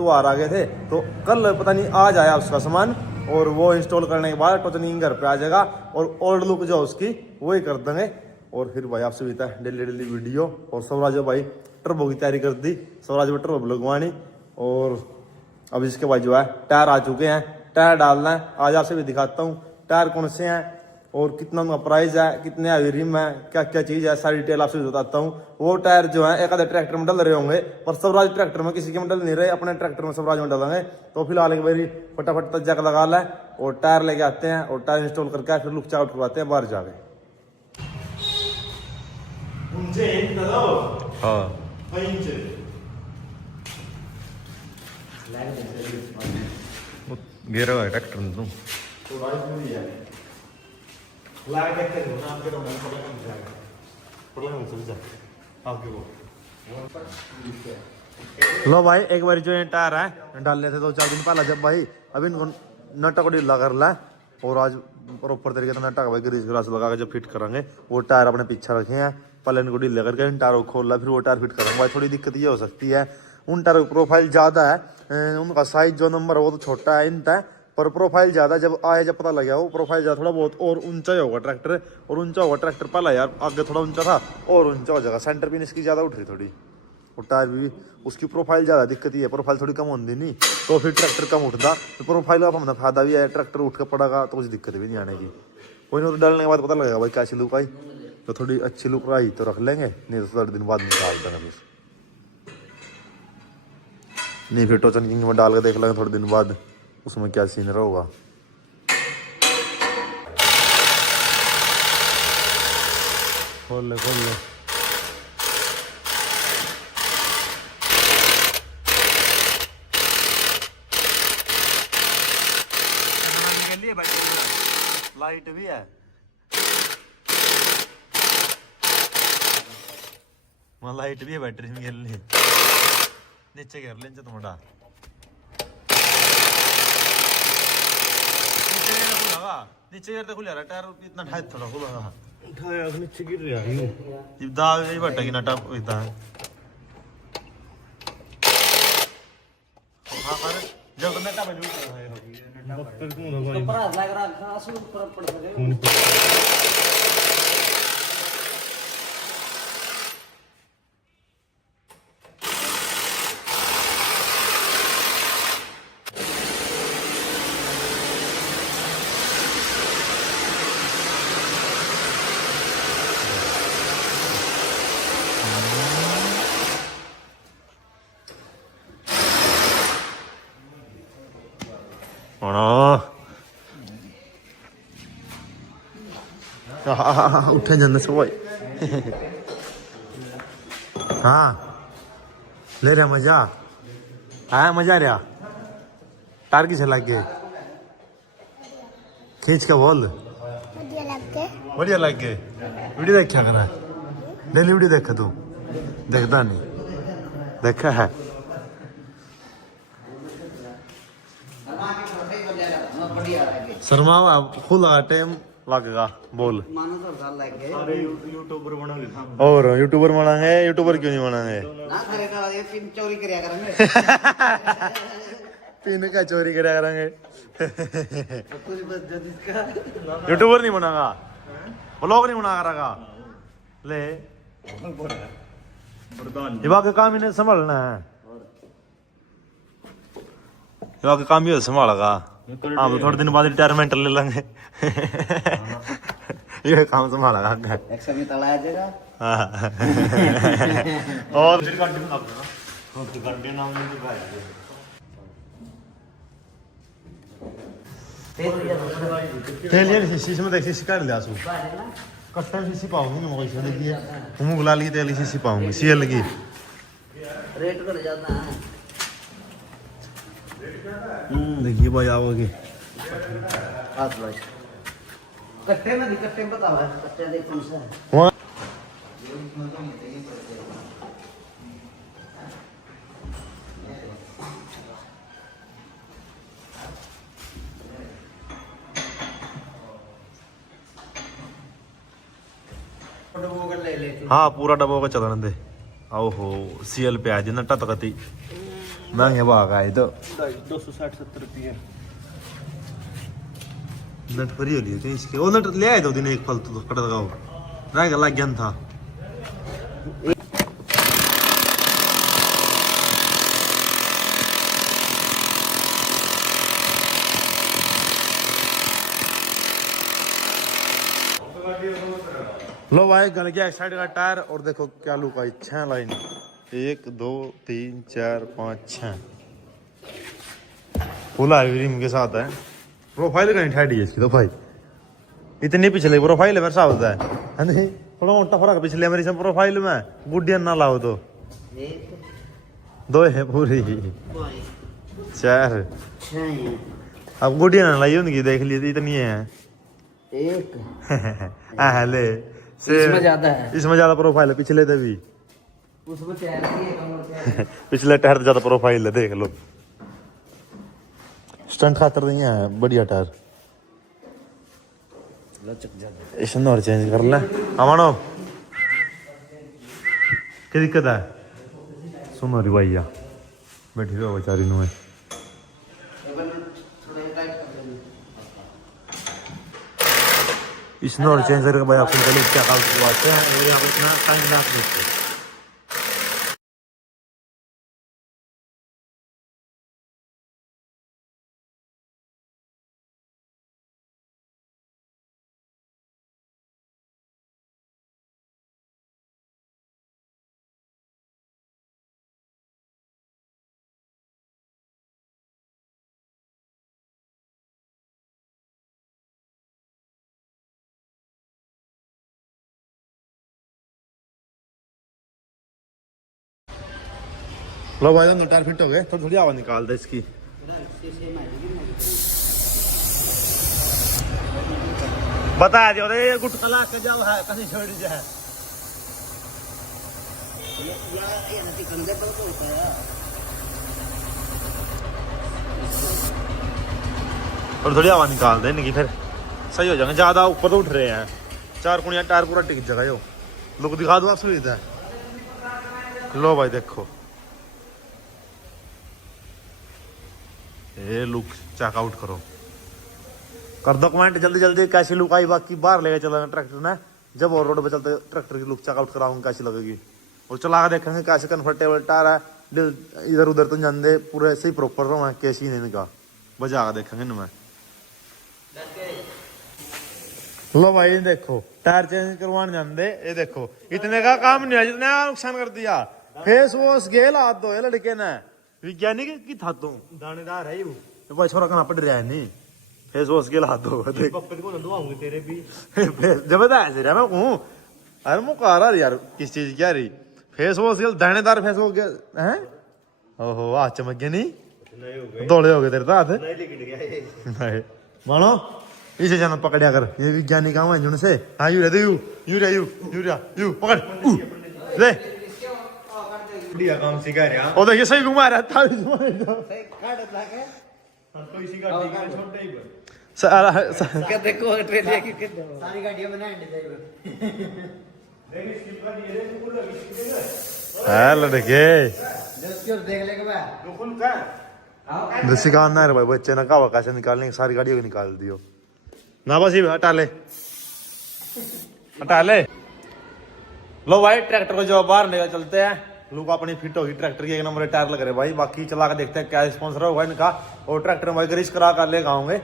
त्योहार आ गए थे तो कल पता नहीं आज आया उसका सामान और वो इंस्टॉल करने के बाद टोचनिंग घर पे आ जाएगा और ओल्ड लुक जो उसकी वही कर देंगे। और फिर भाई आपसे बीता है डेली वीडियो। और स्वराज भाई टर्बो की तैयारी कर दी, स्वराज में टर्बो लगवानी। और अब इसके बाद जो है टायर आ चुके हैं, टायर डालना है। आज आपसे भी दिखाता हूँ टायर कौन से हैं और कितना उनका प्राइस है, कितने हैवी रिम है, क्या क्या चीज़ है, सारी डिटेल आपसे बताता हूँ। वो टायर जो है एक आधे ट्रैक्टर में डल रहे होंगे पर स्वराज ट्रैक्टर में किसी के में डल नहीं रहे, अपने ट्रैक्टर में स्वराज में डालेंगे। तो फिलहाल एक बारी फटाफट तक जग लगा लें और टायर लेके आते हैं और टायर इंस्टॉल करके फिर लुक चेकआउट करवाते हैं बाहर जाके। हाँ गिरा हुआ है ट्रैक्टर में तुम लो भाई एक बार जो टायर है डाल लेते 2-4 दिन पहले जब भाई अभी इनको नटा को ढीला कर ला और आज प्रॉपर तरीके से नटा का भाई ग्रीस ग्रास लगा के जब फिट करेंगे वो टायर अपने पीछे रखे हैं पहले इनको ढीले करके इन टायरों को खोल ला फिर वो टायर फिट करेंगे। भाई थोड़ी दिक्कत ये हो सकती है उन टायरों की प्रोफाइल ज़्यादा है, उनका साइज जो नंबर है वो तो छोटा है इनता है पर प्रोफाइल ज़्यादा जब आए जब पता लगा वो प्रोफाइल ज़्यादा थोड़ा बहुत और ऊंचा ही होगा ट्रैक्टर और ऊंचा होगा ट्रैक्टर पहला यार आगे थोड़ा ऊंचा था और ऊंचा हो जाएगा। सेंटर पिन इसकी ज़्यादा उठ रही थोड़ी और टायर भी उसकी प्रोफाइल ज़्यादा दिक्कत ही है, प्रोफाइल थोड़ी कम होती नहीं तो फिर ट्रैक्टर कम उठता तो प्रोफाइल का अपना फायदा भी है, ट्रैक्टर उठ कर पड़ेगा तो कुछ दिक्कत भी नहीं आने की। कोई नहीं तो डालने के बाद पता लगेगा भाई कैसी लुक आई, तो थोड़ी अच्छी लुक आई तो रख लेंगे नहीं तो थोड़े दिन बाद निकाल देंगे फिर नहीं फिर टोचन किंग में डाल के देख लेंगे थोड़े दिन बाद उसमें क्या सीन रहेगा। खोल ले लाइट भी है लाइट भी है बैटरी में गिर ली नीचे गिर लें तुम्हारा नीचे गिरते खुल रहा टायर इतना ढाई थोड़ा खुला उठाया नीचे गिर रहा है दाग यही बटा की नटा इतना हाँ पर जब नटा बन उठे जाने से भाई हाँ ले रहा मजा आया मजा रहा टार की चला के खींच के बोल बढ़िया लग गए वीडियो देख क्या करा डेली वीडियो देखा तू देखता नहीं देखा है शर्मा फुल टाइम लगेगा बोल यूट्यूबर बनाएंगे और यूट्यूबर बनाएंगे यूट्यूबर क्यों नहीं बनाएंगे चोरी करेंगे पिन का चोरी करेंगे यूट्यूबर नहीं बनागा ब्लॉग नहीं बना करेगा ले युवा का काम इन्हें संभालना है युवा का काम ही संभालेगा हाँ तो थोड़े दिन बाद रिटायरमेंट ले लेंगे ये काम संभालेगा और तेल शीशी में देख शीशी कर लिया सू कट्टा शीशी पाऊंगी मैं पैसे देखिए तुम बुला ली तेल शीशी पाऊंगी सीएल की रेट कर जाता है देखिए भाई आओगे कट्टे में कट्टे में बताओ कट्टे देख कौन सा है हाँ पूरा डब्बा का चलन दे आओ हो सीएल पे आ जी नटा तकती महंगे भाग आए तो 260-70 रुपये। नट फ्री हो लिए थे इसके, वो नट ले आए 2 दिन एक फालतू तो कटा लगाओ रह लग गया था। लो भाई गल गया एक साइड का टायर और देखो क्या लुक आई 6 लाइन 1 2 3 4 5 6 फुल रिम के साथ है। प्रोफाइल कहीं ठाडी है इसकी तो भाई इतनी पिछले प्रोफाइल है मेरे साथ है नहीं थोड़ा मोटा फर्क पिछले मेरी सब प्रोफाइल में गुडिया ना लाओ तो 2 है पूरी 4 अब गुडिया ना लाई उनकी देख ली इतनी है एक ले इसमें ज्यादा प्रोफाइल है पिछले से भी उसमें टायर नहीं है, कम और टायर। पिछले टायर से ज्यादा प्रोफाइल है देख लो स्टंट खातर नहीं है बढ़िया टायर लचक ज्यादा। इसमें और चेंज कर ले अमानो क्या दिक्कत है सुनो रे भैया बैठी रहो बेचारी नु इसमें और चेंज करके भाई आपको चलो क्या काम करवाते हैं और यहाँ पे इतना टाइम ना देते लो भाई दोनों टायर फिट हो गए थोड़ी आवाज निकाल दे इसकी बता दियो रे गुटका ला के जाओ है कहीं छोड़ जाए और थोड़ी आवाज निकाल दे इनकी फिर सही हो जाएंगे ज्यादा ऊपर तो उठ रहे हैं 4 कुड़ियां टायर पूरा टिक जगह यो लुक दिखा दो आप सुविधा लो भाई देखो ये लुक चेकआउट करो कर दो कमेंट जल्दी जल्दी कैसी लुक आई बाकी बाहर लेके चलेंगे ट्रैक्टर ने जब और रोड पे चलते ट्रैक्टर की लुक चेकआउट कराऊंगा कैसी लगेगी और चला के देखेंगे कैसे कंफर्टेबल टायर है इधर उधर तो जाने पूरे सही प्रॉपर रहो कैसी नहीं इनका बजा के देखेंगे इनमें लो भाई देखो टायर चेंज करवाने जाने ये देखो इतने का काम नहीं है जितने नुकसान कर दिया फेस वॉश गेल हाथ दो ये लड़के ने वैज्ञानिक की था तू दानेदार है वो। तो भाई छोरा कहाँ पड़ रहा है नहीं फेस वॉश गेल हाथ दो देख पप्पे को ना दुआऊंगी तेरे भी। जबरदस्त है मैं कहूँ अरे मुँह आ रहा यार किस चीज क्या रही फेस वॉश गेल दानेदार फेस वॉश गेल हैं ओहो हाथ चमक गए नहीं दौड़े हो गए तेरे तो हाथ नहीं मानो इसे जाना पकड़िया कर ये विज्ञानी काम है जुन से हाँ यूरिया दे यू पकड़ ले बढ़िया काम सिखा रहा। ओ देखिए सही घुमा रहा था काट लाके हम तो इसी गाड़ी का छोटे ही सारा क्या देखो ट्रेन लेके के सारी गाड़ियां बनाए डिजाइन देख स्किप कर दिए रे फुल स्किप है लड़के जस्ट देख ले के बा दुखुल का दसिकान ना रे भाई बच्चे ना का कैसे निकालने की सारी गाड़ियों को निकाल दियो ना बस ये हटा ले लो भाई ट्रैक्टर को जो बाहर लेकर चलते हैं लुक अपनी फिट होगी ट्रैक्टर की 1 नंबर टायर लग रहे भाई बाकी चला कर देखते हैं क्या स्पॉन्सर होगा इनका और ट्रैक्टर में भाई ग्रीस करा कर ले आऊंगे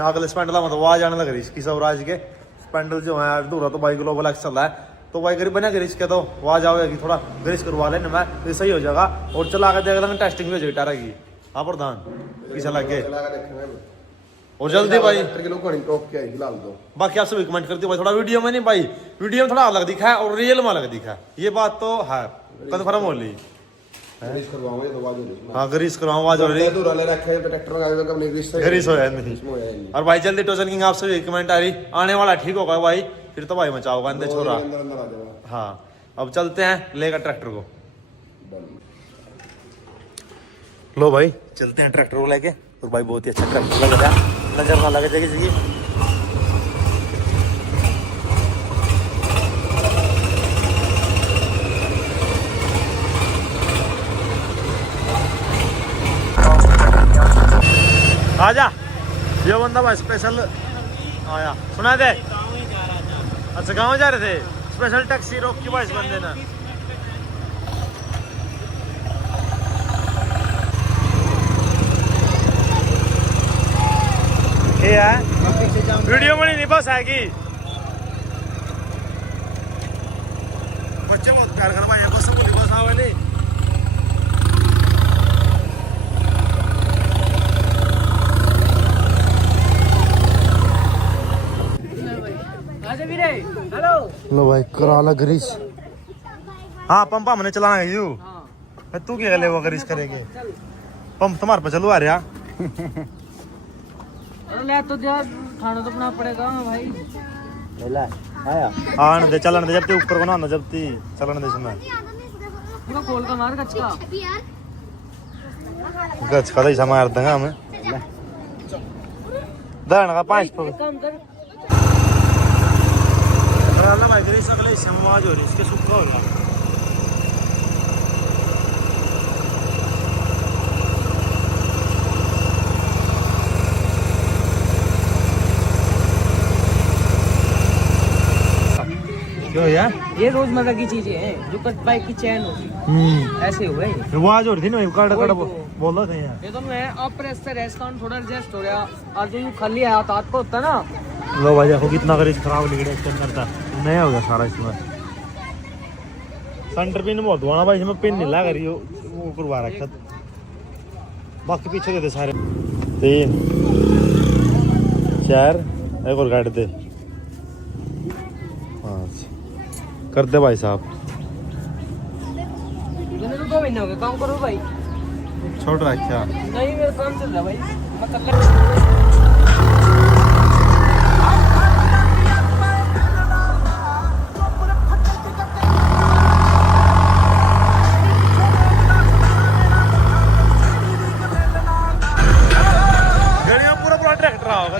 अगले स्पेंडल मतलब आवाज आने लग रही इसकी स्वराज के स्पेंडल जो है अधूरा तो भाई ग्लोबल एक्स चल रहा है तो भाई गरीब बना ग्रीस के तो आवाज आएगी थोड़ा ग्रीस करवा लेने में तो सही हो जाएगा और चला कर देख लेंगे टेस्टिंग भी हो जाएगी टायर की हाँ प्रधान किसा लगे और जल्दी भाई बाकी आप सभी कमेंट करते हो भाई थोड़ा वीडियो में नहीं भाई वीडियो में थोड़ा अलग दिखा है और रियल में अलग दिखा है ये बात तो है कन्फर्म हो ली हाँ ग्रीस करवाऊँ आवाज हो रही ग्रीस हो नहीं और भाई जल्दी टोचन किंग आप सभी कमेंट आ रही आने वाला ठीक होगा भाई फिर तो भाई मचाओगा अंदर छोरा हाँ अब चलते हैं लेकर ट्रैक्टर को लो भाई चलते हैं ट्रैक्टर को लेके और भाई बहुत ही अच्छा ट्रैक्टर लग रहा है नजर ना लगे जगह जगह आजा ये बंदा भाई स्पेशल आया सुना दे। अच्छा गाँव जा रहे थे स्पेशल टैक्सी रोक की भाई इस बंदे ने। ये है वीडियो में नहीं बस आएगी। बच्चे बहुत प्यार कर भाई बस को नहीं बस आवे नहीं। लो भाई कराला ग्रीस। हाँ पंप हमने चलाना है यू। तू क्या ले वो ग्रीस करेंगे पंप तुम्हारे पे चलवा रहा। ले तो यार खाना तो अपना पड़ेगा भाई। आया आने दे चलन दे जब तू ऊपर को ना जब ती चलन दे इसमें पूरा खोल का मार कचका गच का ऐसा मार देंगे हमें दाना का 5 पर काम कर। कराला भाई ग्रीस अगले हिस्से में आवाज हो रही इसके सूखा होगा। क्यों यार ये रोजमर्रा की चीजें हैं जो कट बाइक की चैन होगी ऐसे हुए। आवाज हो रही थी ना कड़ कड़ बोल रहे थे यार। ये तो मैं अब प्रेस से रेस्टोरेंट थोड़ा एडजस्ट हो रहा और जो यूं खाली हाथ हाथ को होता ना। लो भाई देखो कितना ग्रीस खराब निकले इसके अंदर था नया हो गया सारा इसमें। सेंटर पिन बहुत हुआ ना भाई इसमें पिन नहीं लगा रही वो करवा रखा बाकी पीछे दे सारे 3 4 एक और गाड़ी दे 5 कर दे भाई साहब। मैंने तो 2 महीने हो गए काम करो भाई। छोड़ रखा नहीं मेरा काम चल रहा भाई मैं कर ले। पूरा ट्रैक्टर होगा